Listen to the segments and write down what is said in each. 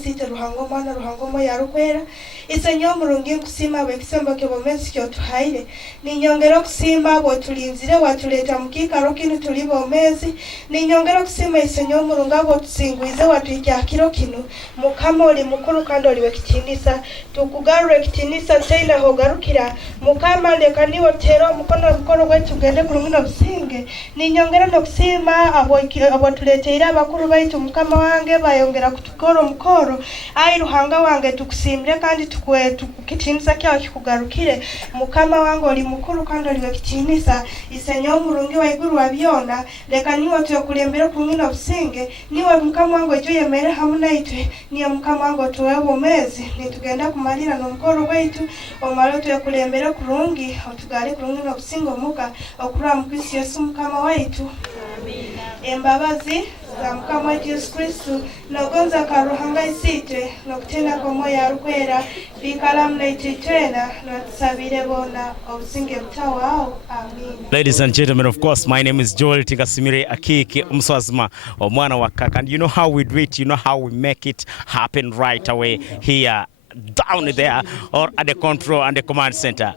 isite ruhango mwana ruhango mo yarukwera isenyo murungi kusima bwe kisembo ke bomesi kyo tuhaire ni nyongero kusima bo tulinzire watuleta mukikaro kinu tulibo mezi ni nyongero kusima isenyo murunga bo tusingwize watwijya kiro kinu mukama oli mukuru kandi oli wekitinisa tukugarure kitinisa tena hogarukira mukama leka niwo tero mukono gwetu gende kurumino businge ni nyongero no kusima abo tuleteira abakuru baitu mukama wange bayongera kutukoro mukoro ai ruhanga wange tukusimire kandi tukitinisa kyawe kikugarukire mukama wange oli mukuru kandi oli wekitinisa isenyo murungi wa iguru wabyona leka niwo tuyokulembera kurumino businge niwe mukama wange jo yemere hamuna itwe niye mukama wange tuwe bomezi nitugenda kumalira no mukoro baitu omalo tuyokulembera kurungi otugale kurungi no busingo muka okura mukisi Yesu mukama waitu amina embabazi za mukama wa Yesu Kristo nogonza karuhanga isitwe nokutenda kwa moyo arukwera bikalamu na ititwena natusabire bona obusinge butawao amen. Ladies and gentlemen, of course, my name is Joel Tingasimire Akiki Umswazma omwana wa kaka, and you know how we do it, you know how we make it happen right away here down there or at the control and the command center.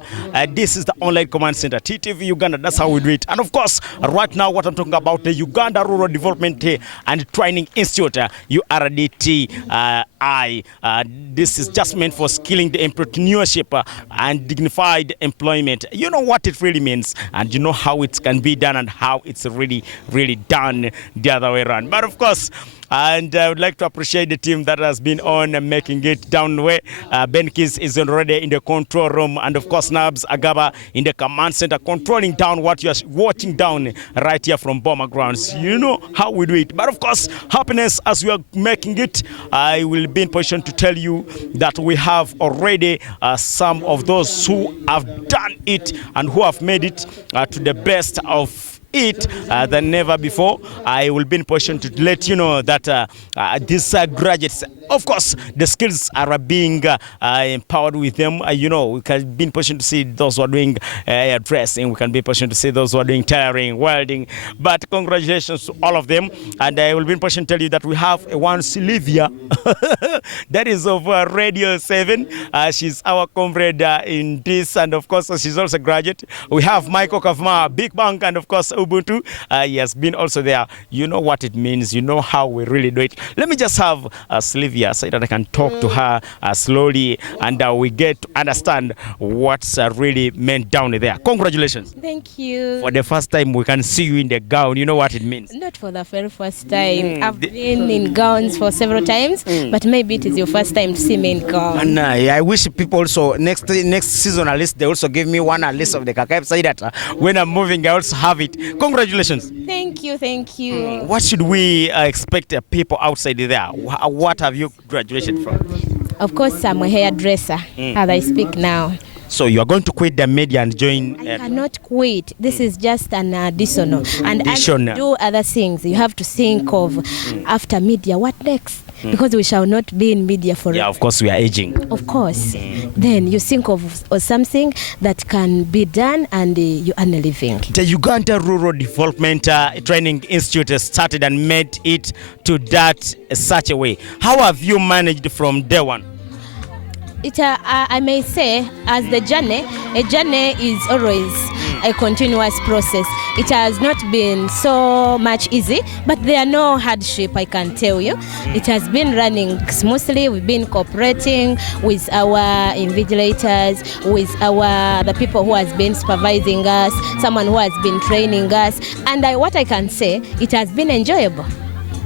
This is the online command center, TTV Uganda. That's how we do it. And of course, right now what I'm talking about, the Uganda Rural Development and Training Institute, URDT. This is just meant for skilling the entrepreneurship and dignified employment. You know what it really means, and you know how it can be done and how it's really done the other way around. But of course, and I would like to appreciate the team that has been on making it down the way. Ben Kiz is already in the control room, and of course Nabs Agaba in the command center, controlling down what you are watching down right here from Bomber Grounds. You know how we do it. But of course, happiness as we are making it, I will be in position to tell you that we have already some of those who have done it and who have made it to the best of it than never before. I will be in position to let you know that these graduates, of course, the skills are being empowered with them. You know, we can be in position to see those who are doing dressing. We can be in position to see those who are doing tailoring, welding. But congratulations to all of them. And I will be in position to tell you that we have one Sylvia that is of Radio 7. She's our comrade in this, and of course, she's also a graduate. We have Michael Kavma, Big Bang, and of course, Ubuntu. He has been also there. You know what it means. You know how we really do it. Let me just have Sylvia so that I can talk to her slowly, and we get to understand what's really meant down there. Congratulations. Thank you. For the first time, we can see you in the gown. You know what it means. Not for the very first time. I've been in gowns for several times, but maybe it is your first time to see me in gown. And I wish people also next season at least they also give me one at least of the kaka so that when I'm moving I also have it. Congratulations. Thank you, thank you. What should we expect people outside there? What have you graduated from? Of course, I'm a hairdresser as I speak now. So you are going to quit the media and join? I cannot quit. This is just an additional. And as you do other things, you have to think of after media, what next? Because we shall not be in media forever. Yeah, of course, we are aging. Of course. Then you think of something that can be done and you earn a living. The Uganda Rural Development Training Institute has started and made it to that such a way. How have you managed from day one? I may say, as a journey is always a continuous process. It has not been so much easy, but there are no hardship, I can tell you. It has been running smoothly. We've been cooperating with our invigilators, with the people who has been supervising us, someone who has been training us, and what I can say, it has been enjoyable.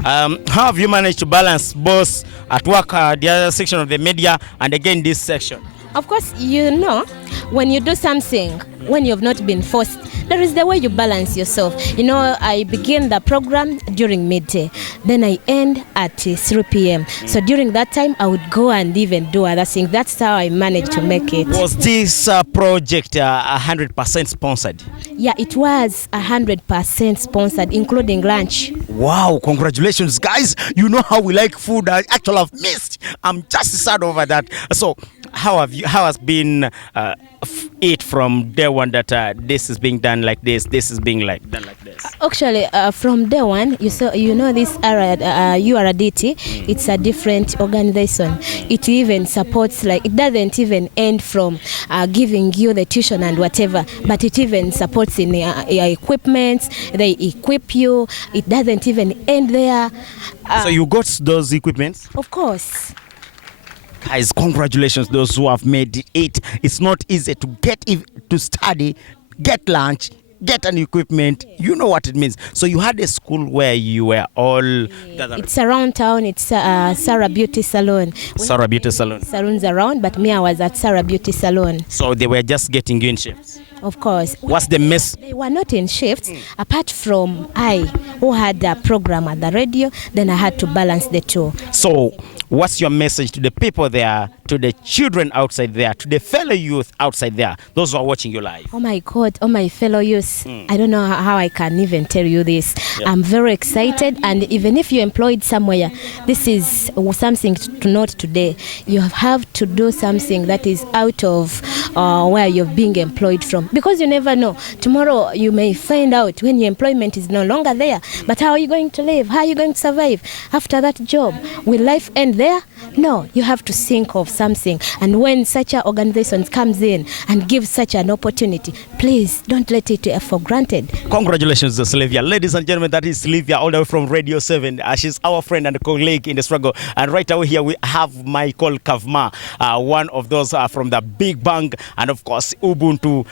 How have you managed to balance both at work, the other section of the media, and again this section? Of course, you know, when you do something, when you have not been forced, there is the way you balance yourself. You know, I begin the program during midday, then I end at 3 p.m. So during that time, I would go and even do other things. That's how I managed to make it. Was this project 100% sponsored? Yeah, it was 100% sponsored, including lunch. Wow, congratulations, guys. You know how we like food. I actually have missed. I'm just sad over that. So how has been it from day one that this is being done like this is being done like this? Actually, from day one, this URDT, it's a different organization. It even supports, it doesn't even end from giving you the tuition and whatever, but it even supports in equipment. They equip you. It doesn't even end there. So you got those equipments? Of course. Guys, congratulations those who have made it. It's not easy to get to study, get lunch, get an equipment. You know what it means. So you had a school where you were all gathered. It's around town. It's Sarah Beauty Salon. Sarah Beauty Salon. Salons around, but me, I was at Sarah Beauty Salon. So they were just getting you in shifts? Of course. What's the mess? They were not in shifts, apart from I, who had a program at the radio, then I had to balance the two. So what's your message to the people there, to the children outside there, to the fellow youth outside there, those who are watching you live? Oh my God, oh my fellow youth, I don't know how I can even tell you this. Yeah. I'm very excited, and even if you're employed somewhere, this is something to note today. You have to do something that is out of where you're being employed from, because you never know. Tomorrow you may find out when your employment is no longer there, but how are you going to live? How are you going to survive after that job? Will life end there? No, you have to think of something. And when such an organization comes in and gives such an opportunity, please don't let it for granted. Congratulations to Sylvia. Ladies and gentlemen, that is Sylvia all the way from Radio 7. She's our friend and colleague in the struggle. And right away here we have Michael Kavma, one of those from the Big Bang, and of course Ubuntu.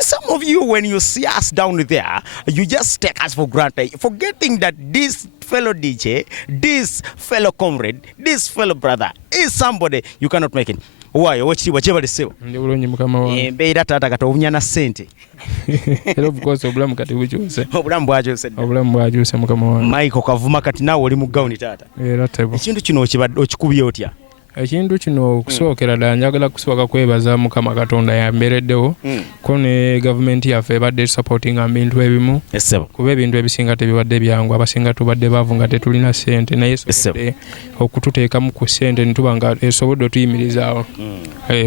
Some of you, when you see us down there, you just take us for granted, forgetting that this fellow DJ, this fellow comrade, this fellow brother is somebody you cannot make it. Why? Whatever they say. Mbeera tata katobunyana sente. Era bukoze obulamu kati bukyuse. Obulamu bwakyuse. Obulamu bwakyuse mukama wange. Michael Kavuma kati nawe oli mu gawuni tata. Era tebo. Ekintu kino okikubye otya? Ekintu kino okusookera ddala njagala kusooka kwebaza Mukama Katonda yambeereddewo ko ne gavumenti yaffe ebadde supportinga bintu ebimu kuba ebintu ebisinga tebibadde byangu, abasinga tubadde baavu nga tetulina ssente, naye esobodde okututeekamu ku ssente ne tuba nga esobodde otuyimirizaawo.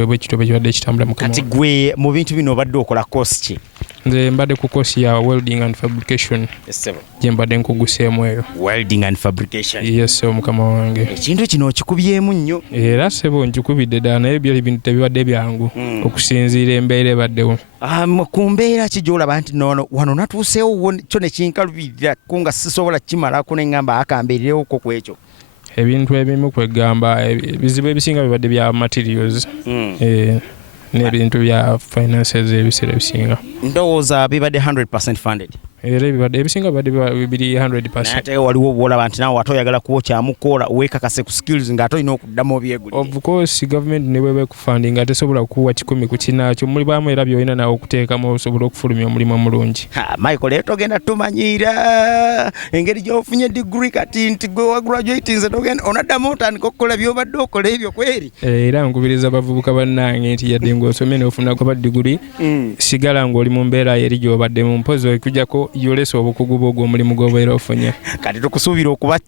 Bwekityo bwe kibadde kitambula Mukama. Kati gwe mu bintu bino obadde okola course ki? Nze mbadde ku course ya welding and fabrication. Gye mbadde nkuguseemu eyo. Welding and fabrication. Yes, Mukama wange. Ekintu kino okikubyemu nnyo. Era sebo nkikubidde ddala, naye byali bintu tebibadde byangu okusinziira embeera ebaddewo. Ku mbeera ki gy'olaba nti wano natuuseewo kyo ne kinkalubirira ko nga sisobola kimalako ne ŋŋamba akambeererewoko ku ekyo? Ebintu ebimu kwegamba ebizibu ebisinga bibadde bya materials. N'ebintu bya finances ebiseera ebisinga. Ndowooza bibadde 100% funded. Era ebisinga bibadde biri 100%. Ate waliwo bw'olaba nti naawe ate oyagala kuwokyamu koola weekakase ku skills ng'ate olina okuddamu obyegulire. Of course government ne bweba ekufundinga tesobola kukuwa 10 ku kinaakyo, mulibaamu era by'olina nawe okuteekamu osobola okufulumya omulimu omulungi. Michael, leero togenda tumanyiira engeri gy'ofunye degree kati nti gwe wa graduate nze togenda onaddamu otandika okukola by'obadde okola ebyo kweri. Era nkubiriza abavubuka bannange nti yadde ng'osomye n'ofuna kuba degree sigala ng'oli mu mbeera eri gy'obadde mu mpozi okujjako yolesa obukugu bw'omulimu gw'obeera ofunye. Kati tukusuubira okuba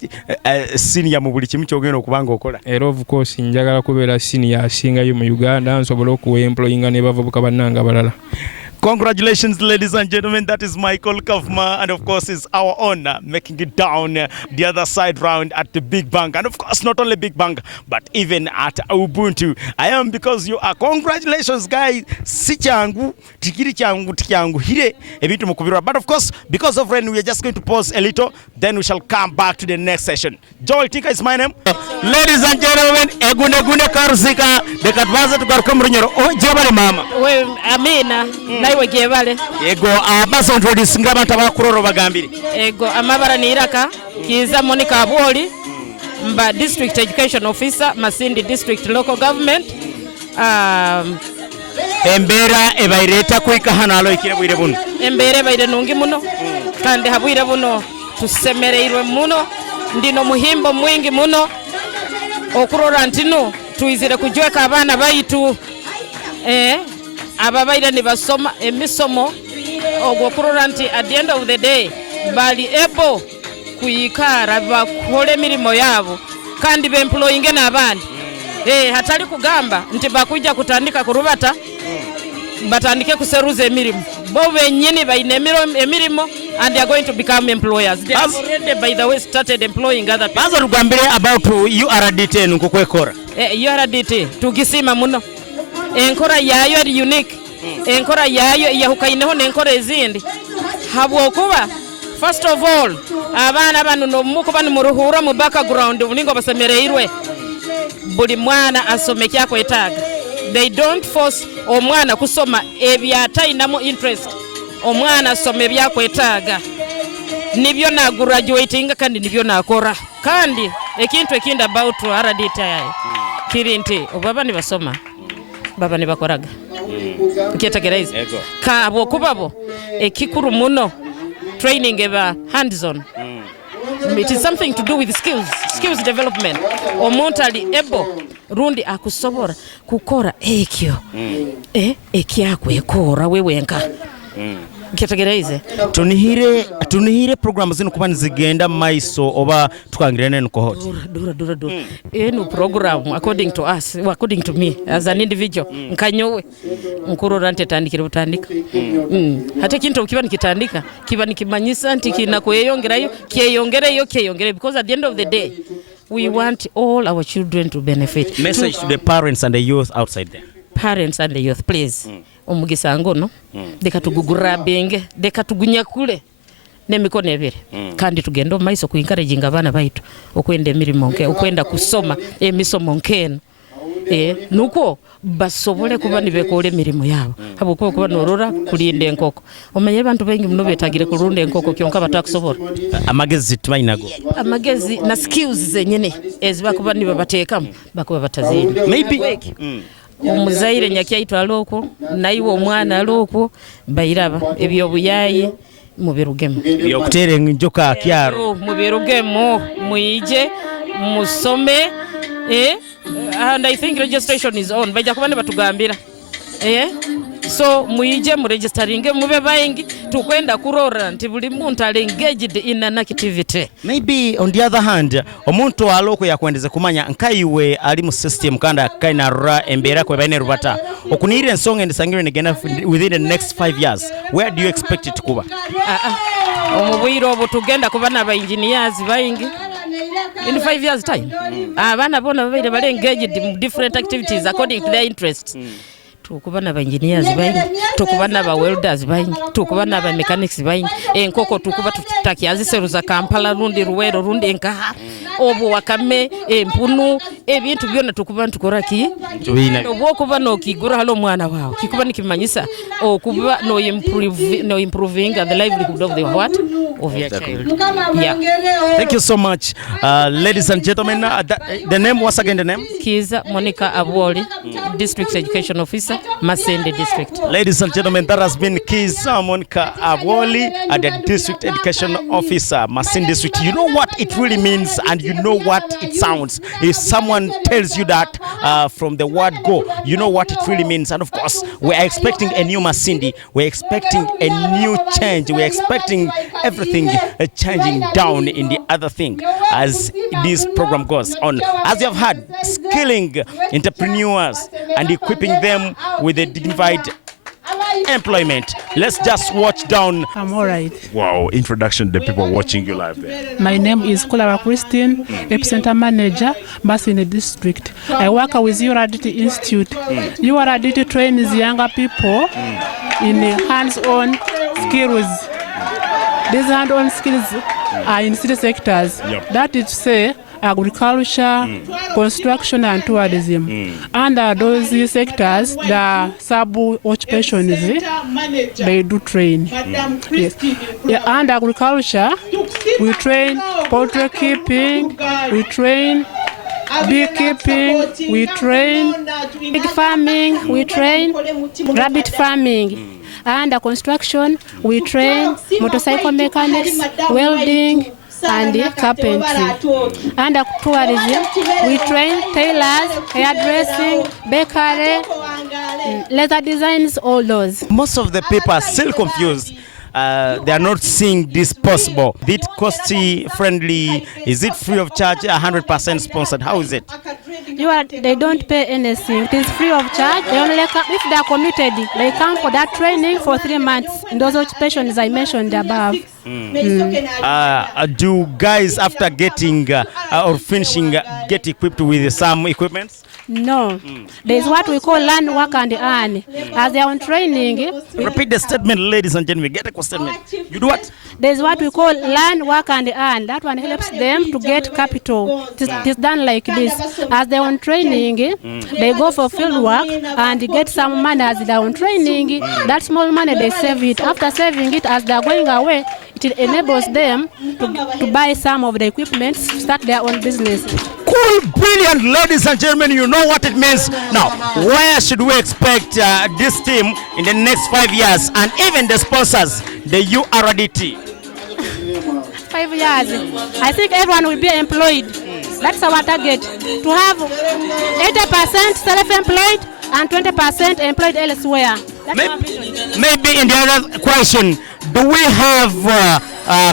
senior mu buli kimu ky'ogenda okuba ng'okola. Era of course njagala kubeera senior asingayo mu Uganda nsobole okuwa employinga ne bavubuka bannange abalala. Congratulations, ladies and gentlemen. That is Michael Kavma, and of course, is our honor making it down the other side round at the Big Bang, and of course, not only Big Bang, but even at Ubuntu. I am because you are. Congratulations, guys. Si changu, tikiri changu, tikiangu hire ebintu mukubirwa. But of course, because of rain, we are just going to pause a little. Then we shall come back to the next session. Joel Tika is my name. Ladies and gentlemen, egune karusika dekatwaza tukarukamrunyero. Oh, jabale mama. Well, Amina. Naiwe gyebale. Ego abaso introduce ng'abantu abakuroro bagambire. Ego amabara ni Iraka Kiza Monica Abwoli mba District Education Officer Masindi District Local Government. Embera ebaireta kwika hanalo ikire bwire buno. Embera baire nungi muno kandi habwire buno tusemereirwe muno ndino muhimbo mwingi muno okurora ntino tuizire kujweka abana baitu ababaire ni basoma emisomo ogwokurora nti at the end of the day bali able kuyikara bakole mirimo yabo kandi be employing n'abandi hatali kugamba nti bakujja kutandika kurubata batandike kuseruza emirimu bo benyini baine emirimu and they are going to become employers. They have already, by the way, started employing other people. Baza rugambire about URDT nukukwekora. URDT tugisima muno enkora yayo ari unique enkora yayo yahukaineho nenkora ezindi habwokuba first of all abana banu no mukuba muruhura mu background bulingo basemereirwe buli mwana asome kyakwetaaga. They don't force omwana kusoma ebyatainamo interest. Omwana asome byakwetaaga nibyo na graduating kandi nibyo nakora kandi ekintu ekindi about URDT kiri nti obaba ni basoma baba ni bakoraga ukitegereza kabo kubabo ekikuru muno training eba hands on. It is something to do with skills development. Omuntu ali able rundi akusobora kukora ekyo ekyakwekora wewenka kitegereze tunihire program zino kuba nzigenda maiso oba tukangirene nuko dura eno program according to us, according to me as an individual nkanyowe nkurora ntetandikire butandika hata kintu kiba nikitandika kiba nikimanyisa nti kinakweyongerayo kyeyongere because at the end of the day we want all our children to benefit. Message to the parents and the youth outside there. Parents and the youth, please. Omugisa ngono deka tugugurabenge deka tugunyakule nemikono ebere kandi tugendo maiso ku encouraging abana baitu okwenda emirimo nke okwenda kusoma emisomo nkeno nuko basobole kuba nibekole emirimo yabo abo kuba norora kulinda enkoko omanye abantu bengi muno betagire kulunda enkoko kyonka batakusobora amagezi tubayinago amagezi na skills zenyene eziba kuba nibabatekamu bakuba batazini maybe omuzaire nyakyaitwa aloko naiwo omwana aloko bayiraba ebyo buyayi mubirugemu byokutere njoka kyaro mubirugemu muije musome and I think registration is on baja kubane batugambira so muije mu registering mube bayingi tukwenda kurora nti buli muntu ali engaged in an activity. Maybe on the other hand omuntu aloko yakwendeze kumanya nkaiwe ali mu system kanda kaina ra embera kwe bane rubata okunire ensonga endisangire negena within the next 5 years. Where do you expect it kuba? Omubwiro obo tugenda kuba na ba engineers bayingi in 5 years time. Abana bona babaire bali engaged in different activities according to their interests. Tukubana ba engineers bayingi tukubana ba welders bayingi tukubana ba mechanics bayingi enkoko tukuba tutakiaziseruza Kampala rundi Ruwero rundi enkaha obo wakame empunu ebintu byona tukuba ntukoraki obo kuba no kigura halo mwana wao kikuba nikimanyisa okuba no improving the livelihood of the what of your child. Yeah. Thank you so much, ladies and gentlemen. The name, once again, the name? Kiza Monica Abwoli, District Education Officer, Masindi District. Ladies and gentlemen, that has been Kiza Monica Abwoli, the District Education Officer, Masindi District. You know what it really means and you know what it sounds. If someone tells you that from the word go, you know what it really means. And of course, we are expecting a new Masindi. We're expecting a new change. We're expecting everything changing down in the other thing as this program goes on. As you have heard, skilling entrepreneurs and equipping them with a dignified employment. Let's just watch down. I'm all right. Wow, introduction to the people watching you live there. My name is Kulaba Christine, Epicenter Manager, Masindi District. I work with URDT Institute. URDT trains younger people in hands-on skills. These hand-on skills are in 3 sectors. That is to say, agriculture, construction and tourism. Under those sectors, the sub-occupations, they do train. Yes. And agriculture, we train poultry keeping, we train beekeeping, we train pig farming, we train rabbit farming. Under construction, we train motorcycle mechanics, welding, and carpentry. Under tourism, we train tailors, hairdressing, bakery, leather designs, all those. Most of the people are still confused. they are not seeing this possible. Is it cost friendly? Is it free of charge? 100% sponsored. How is it? They don't pay anything. It is free of charge. They only come, if they are committed, they come for that training for 3 months in those occupations I mentioned above. Do guys, after getting or finishing, get equipped with some equipment? No. There's what we call learn, work and earn. As they are on training. Repeat the statement, ladies and gentlemen. Get a statement. You do what? There's what we call learn, work and earn. That one helps them to get capital. It is done like this. As they are on training, they go for field work and get some money as they are on training. That small money, they save it. After saving it, as they are going away, it enables them to buy some of the equipment, start their own business. Cool, brilliant, ladies and gentlemen. You know what it means. Now, where should we expect this team in the next 5 years, and even the sponsors, the URDT? 5 years. I think everyone will be employed. That's our target. To have 80% self-employed and 20% employed elsewhere. Maybe in the other question, do we have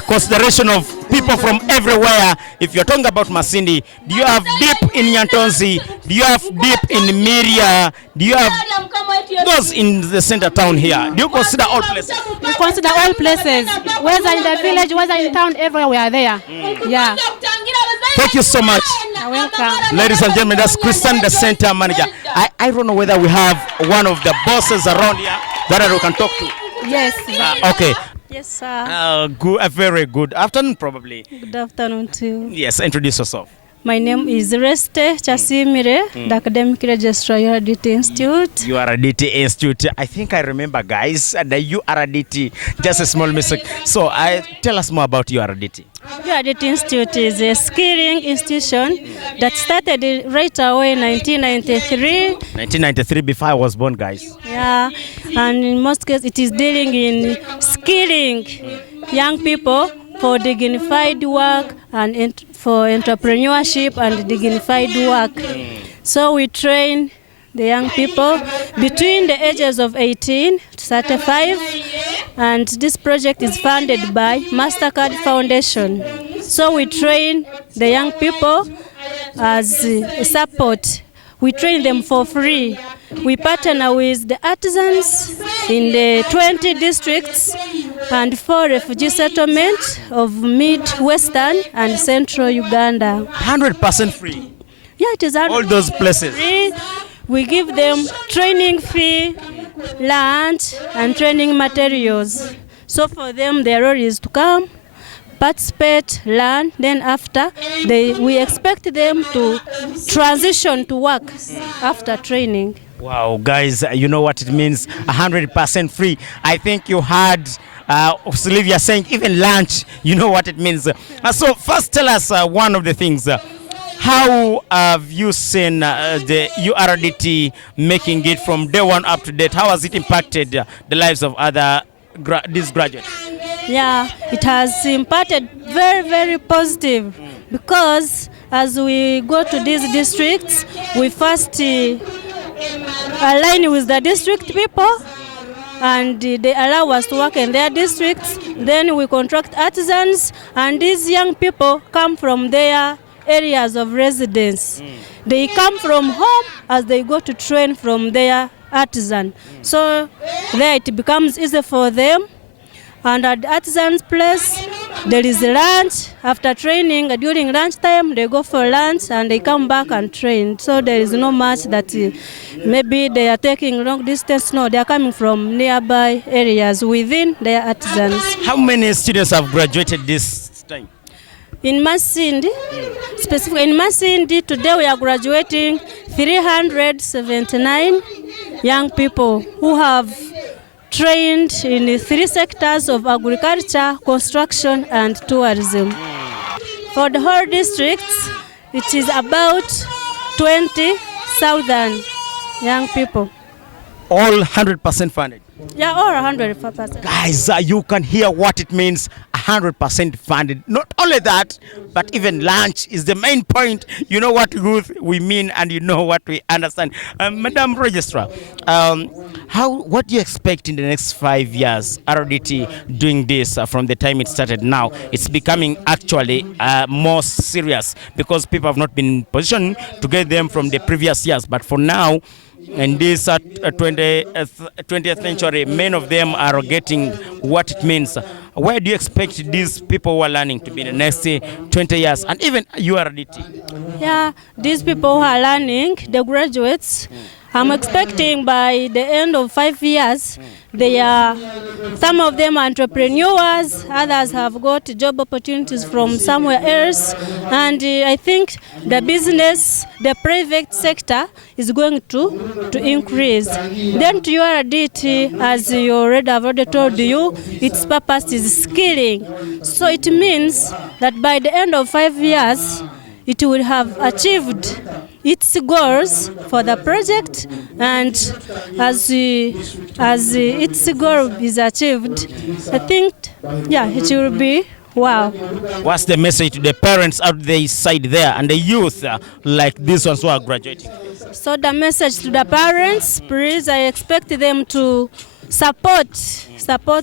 consideration of people from everywhere? If you're talking about Masindi, do you have deep in Nyantonzi? Do you have deep in Miria? Do you have those in the center town here? Do you consider all places? We consider all places, whether in the village, whether in town, everywhere we are there. Yeah. Thank you so much. You're welcome. Ladies and gentlemen, that's Christian, the center manager. I don't know whether we have one of the bosses around here that we can talk to. Yes. Okay. Yes, sir. Good, very good afternoon, probably. Good afternoon to you. Yes, introduce yourself. My name is Reste Chasimire, the Academic Registrar, URDT Institute. URDT Institute. I think I remember, guys, the URDT, just a small mistake. So tell us more about URDT. URDT Institute is a skilling institution that started right away in 1993. 1993, before I was born, guys. Yeah, and in most cases it is dealing in skilling young people for dignified work and for entrepreneurship and dignified work. So we train the young people between the ages of 18 to 35, and this project is funded by MasterCard Foundation. So we train the young people as support. We train them for free. We partner with the artisans in the 20 districts and 4 refugee settlements of mid-western and central Uganda. 100% free? Yeah, it is all those places free. We give them training fee, lunch, and training materials. So for them, their role is to come, participate, learn, then after, we expect them to transition to work after training. Wow, guys, you know what it means, 100% free. I think you heard Sylvia saying even lunch, you know what it means. So first tell us one of the things. How have you seen the URDT making it from day one up to date? How has it impacted the lives of these graduates? Yeah, it has impacted very, very positive because as we go to these districts, we first align with the district people and they allow us to work in their districts. Then we contract artisans, and these young people come from their areas of residence. They come from home as they go to train from their artisan. So there it becomes easy for them. And at the artisan's place, there is lunch. After training, during lunchtime, they go for lunch and they come back and train. So there is no much that maybe they are taking long distance. No, they are coming from nearby areas within their artisans. How many students have graduated this time? In Masindi, specifically in Masindi, today we are graduating 379 young people who have trained in the 3 sectors of agriculture, construction, and tourism. For the whole district, it is about 20,000 young people. All 100% funded? Yeah, all 100%. Guys, you can hear what it means, 100% funded. Not only that, but even lunch is the main point. You know what youth we mean, and you know what we understand. Madam Registrar, what do you expect in the next 5 years? RDT doing this from the time it started now, it's becoming actually more serious because people have not been in position to get them from the previous years. But for now, in this 20th century, many of them are getting what it means. Where do you expect these people who are learning to be in the next 20 years, and even URDT? Yeah, these people who are learning, the graduates, I'm expecting by the end of 5 years, some of them are entrepreneurs, others have got job opportunities from somewhere else, and I think the business, the private sector is going to increase. Then to URDT, as I've already told you, its purpose is skilling. So it means that by the end of 5 years, it will have achieved its goals for the project, and as its goal is achieved, I think, it will be wow. What's the message to the parents out there side there and the youth like these ones who are graduating? So the message to the parents, please, I expect them to support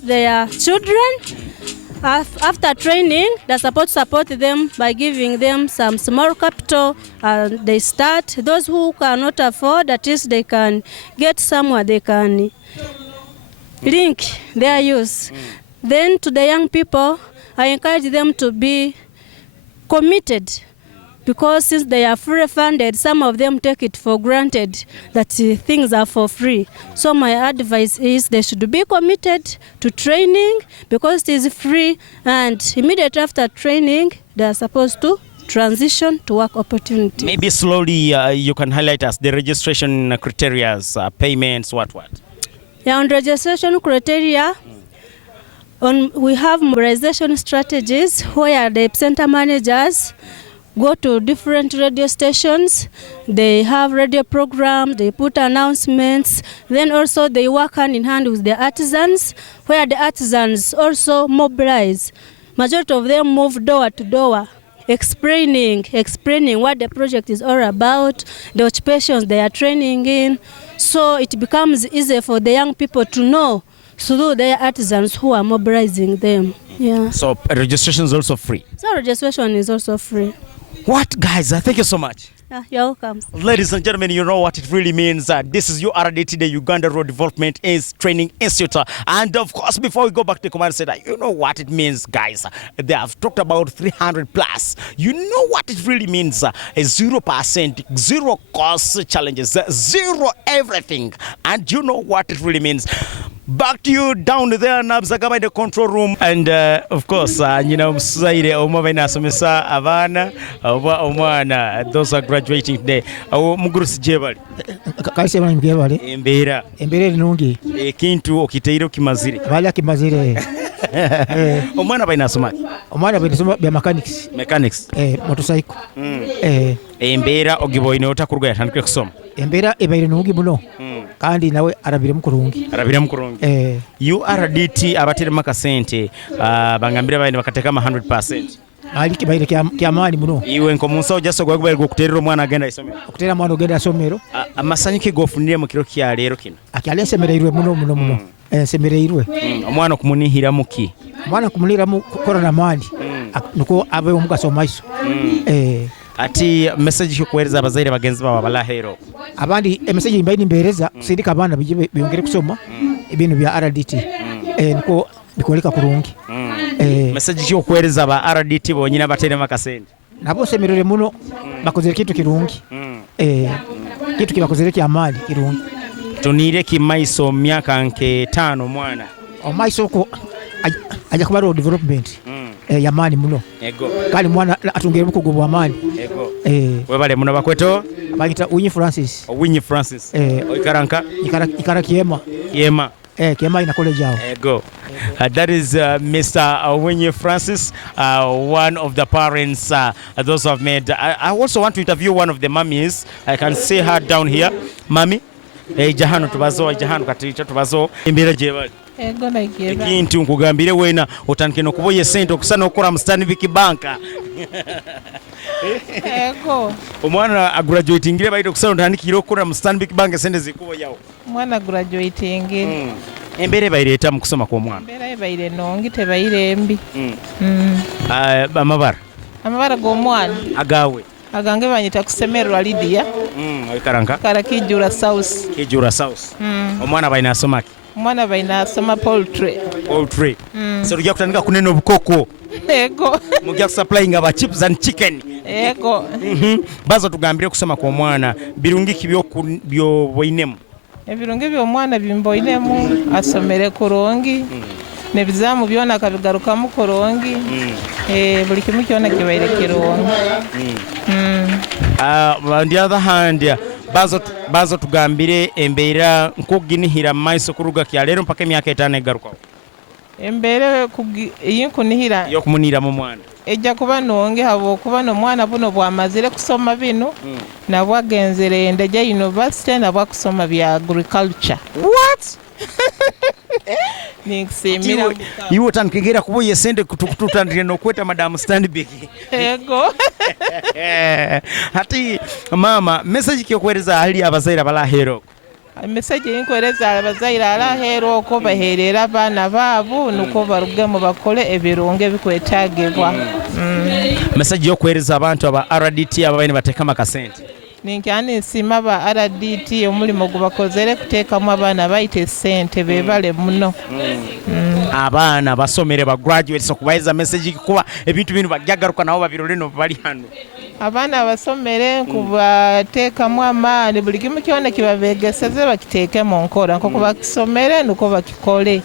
their children. After training, they're supposed to support them by giving them some small capital. They start. Those who cannot afford, at least they can get somewhere they can link their use. Then to the young people, I encourage them to be committed, because since they are free funded, some of them take it for granted that things are for free. So my advice is they should be committed to training because it is free, and immediately after training, they are supposed to transition to work opportunities. Maybe slowly you can highlight us the registration criteria, payments, what? Yeah, on registration criteria, we have mobilization strategies where the center managers go to different radio stations, they have radio programs, they put announcements, then also they work hand in hand with the artisans, where the artisans also mobilize. Majority of them move door to door, explaining what the project is all about, the occupations they are training in, so it becomes easier for the young people to know through their artisans who are mobilizing them. Yeah. So registration is also free? So registration is also free. What, guys? Thank you so much. You're welcome. Ladies and gentlemen, you know what it really means. This is URDT, the Uganda Road Development Training Institute. And of course, before we go back to the command center, you know what it means, guys. They have talked about 300 plus. You know what it really means. 0%, zero cost challenges, zero everything. And you know what it really means. Back to you down there, Nabzagama in the control room. And of course, Msaide Omavena Somesa Avana, Omana, those are graduating today. Mugurusi Jebali. Kaisema mgebali. Embera. Embera nungi. Kintu okiteiro kimazire. Bali kimazire. Omwana baina somaki. Omwana baina soma bya mechanics. Mechanics. Motorcycle. Embera ogiboine otakuruga yatandike kusoma. Embera ebaire nungi muno. Kandi nawe arabire mukurungi. URDT abatire makasente bangambira baine bakateka 100%. Ali kibaire kyamani muno. Iwe nkomunsa ojaso gwagubere gukuterera omwana agenda isomero. Okutera mwana ogenda isomero. Amasanyike gofunire mu kiro kya lero kino. Akyali semereirwe muno. Semereirwe. Omwana okumunihira muki. Omwana kumunira mu korona mani. Nuko abe omugaso maiso. Ati message yokuwereza abazaire bagenzi babo balahero. Abandi message imbaini mbereza kusindika abana biyongere kusoma ibintu bya RDT. Niko bikoleka kurungi. Message yokuwereza aba RDT bonyina batere makasente. Nabo semerere muno bakozere kitu kirungi. Kitu kibakozere kyamali kirungi. Tunire kimaiso myaka nke 5 mwana. Omaiso ko aja kuba road development. Yamani muno. Ego. Kali mwana atungere bukugo bwa mani. Ego. Webale muno bakweto bagita Winnie Francis. Winnie Francis. Oikaranka ikara Kiema. Kiema ina college yao. Ego. That is Mr. Winnie Francis, one of the parents those who have made. I also want to interview one of the mummies. I can see her down here. Mummy. Jahano tubazo kati tubazo imbira jebali. Ego naikeba. Ekintu nkugambire wena otandike nokuboya sente okusana okora mu Stanbic Bank. Ego. Omwana agraduatingire baito kusana otandikire okora mu Stanbic Bank sente zikuboyawo. Mwana graduating. Embere bayireta mu kusoma kwa mwana. Embere bayire nongi tebayire embi. Amabara go mwana. Agawe. Agange banyita kusemerwa Lydia. Oikaranka. Kara Kijura South. Kijura South. Omwana bayina asomaki. Omwana bayina asoma poultry. Poultry. So tujja kutandika kunena obukoko. Ego. Mujja supplying aba chips and chicken. Ego. Bazo tugambire kusoma kwa mwana birungiki byo boinemu. Ebirungi by'omwana bimboinemu asomere kurungi. Nebizamu byona kabigarukamu kurungi. Buli kimu kyona kibaire kirungi. On the other hand, bazo tugambire embeera nkuginihira maiso kuruga kyalero mpaka emyaka 5 egarukawo. Embeera yinkunihira yo kumunira mu mwana. Ejja kuba nonge habo kuba no mwana buno bwamazire kusoma bino nabwagenzere Ndeja University nabwakusoma bya agriculture. What? Nikisimira iwo tankegera kuboye sente kututandire nokweta Madam Stanbic. Ego. Hati mama message kyokwereza hali abazaira balahero. Message yinkoreza abazaira alahero ko baherera abana babo nuko barugemo bakole ebirunge bikwetagibwa. Message yokwereza abantu aba RDT ababaine batekama kasente. Ninkani sima ba RDT omulimo gubakozere kutekamu abana bayite sente bebale muno. Abana basomere ba graduates okubayiza message kuba ebintu bino bajagaruka nabo babirole no bali hano. Abana basomere kubatekamu amaani buli kimu kyona kibabegeseze bakiteke mu nkora nko kuba kisomere nuko bakikole.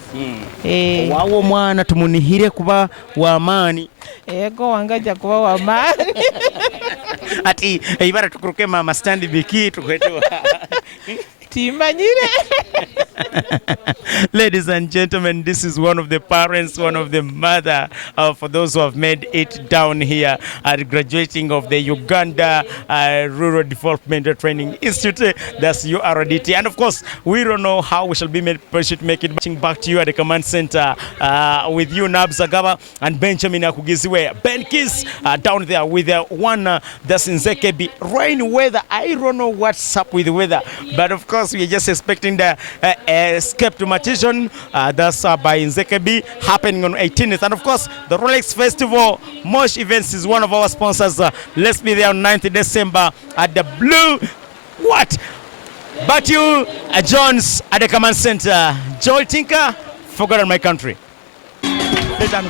Wawo mwana tumunihire kuba wa amaani. Ego wangaja kuba wa amaani. Ati ibara tukuruke Mama Stanbic tukwetewa. Timanyire. Ladies and gentlemen, this is one of the parents, one of the mother for those who have made it down here at graduating of the Uganda Rural Development Training Institute. That's URDT. And of course, we don't know how we shall be made to make it back to you at the command center with you, Nabzagaba and Benjamin Akugiziwe. Ben Kiss down there with one that's in Zekebi. Rain weather. I don't know what's up with the weather, but of course, we are just expecting the escape to Magician. That's by Nzekebi happening on 18th. And of course, the Rolex Festival, Mosh Events is one of our sponsors. Let's be there on 9th December at the Blue. What? Batu Jones at the command center. Joel Tinker, Forgotten My Country. Big up.